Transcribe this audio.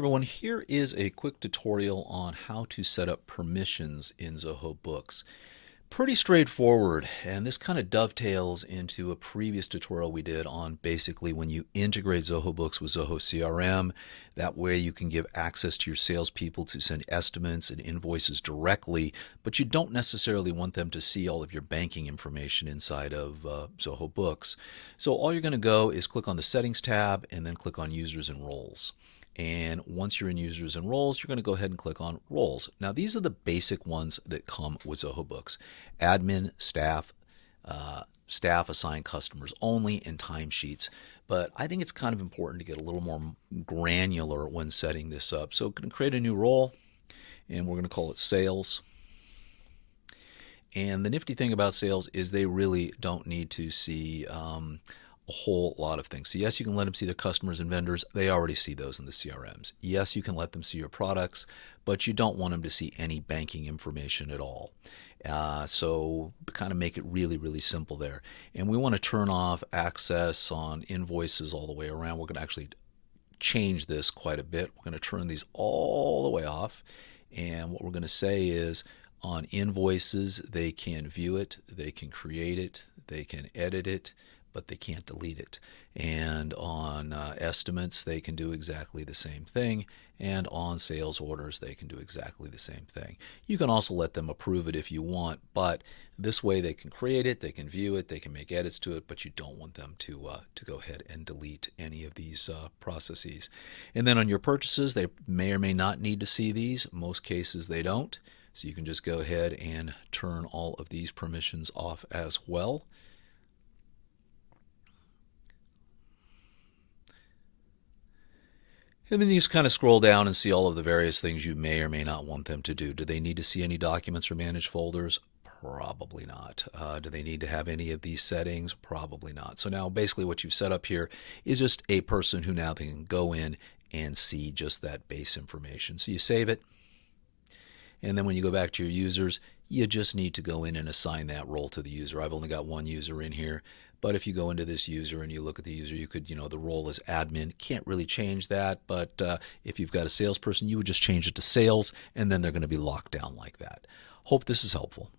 Everyone, here is a quick tutorial on how to set up permissions in Zoho Books. Pretty straightforward, and this kind of dovetails into a previous tutorial we did on basically when you integrate Zoho Books with Zoho CRM. That way you can give access to your salespeople to send estimates and invoices directly, but you don't necessarily want them to see all of your banking information inside of Zoho Books. So all you're going to go is click on the Settings tab and then click on Users and Roles. And once you're in Users and Roles, you're going to go ahead and click on Roles. Now, these are the basic ones that come with Zoho Books. Admin, staff, staff assigned customers only, and timesheets. But I think it's kind of important to get a little more granular when setting this up. So I'm going to create a new role, and we're going to call it Sales. And the nifty thing about sales is they really don't need to see a whole lot of things. So yes, you can let them see their customers and vendors. They already see those in the CRMs. Yes, you can let them see your products, but you don't want them to see any banking information at all. So kind of make it really, really simple there. And we want to turn off access on invoices all the way around. We're going to actually change this quite a bit. We're going to turn these all the way off. And what we're going to say is on invoices, they can view it, they can create it, they can edit it, but they can't delete it. And on estimates, they can do exactly the same thing. And on sales orders, they can do exactly the same thing. You can also let them approve it if you want, but this way they can create it, they can view it, they can make edits to it, but you don't want them to go ahead and delete any of these processes. And then on your purchases, they may or may not need to see these. Most cases they don't. So you can just go ahead and turn all of these permissions off as well. And then you just kind of scroll down and see all of the various things you may or may not want them to do. Do they need to see any documents or manage folders? Probably not. Do they need to have any of these settings? Probably not. So now basically what you've set up here is just a person who now can go in and see just that base information. So you save it. And then when you go back to your users, you just need to go in and assign that role to the user. I've only got one user in here. But if you go into this user and you look at the user, you could, the role is admin. Can't really change that, but if you've got a salesperson, you would just change it to sales, and then they're going to be locked down like that. Hope this is helpful.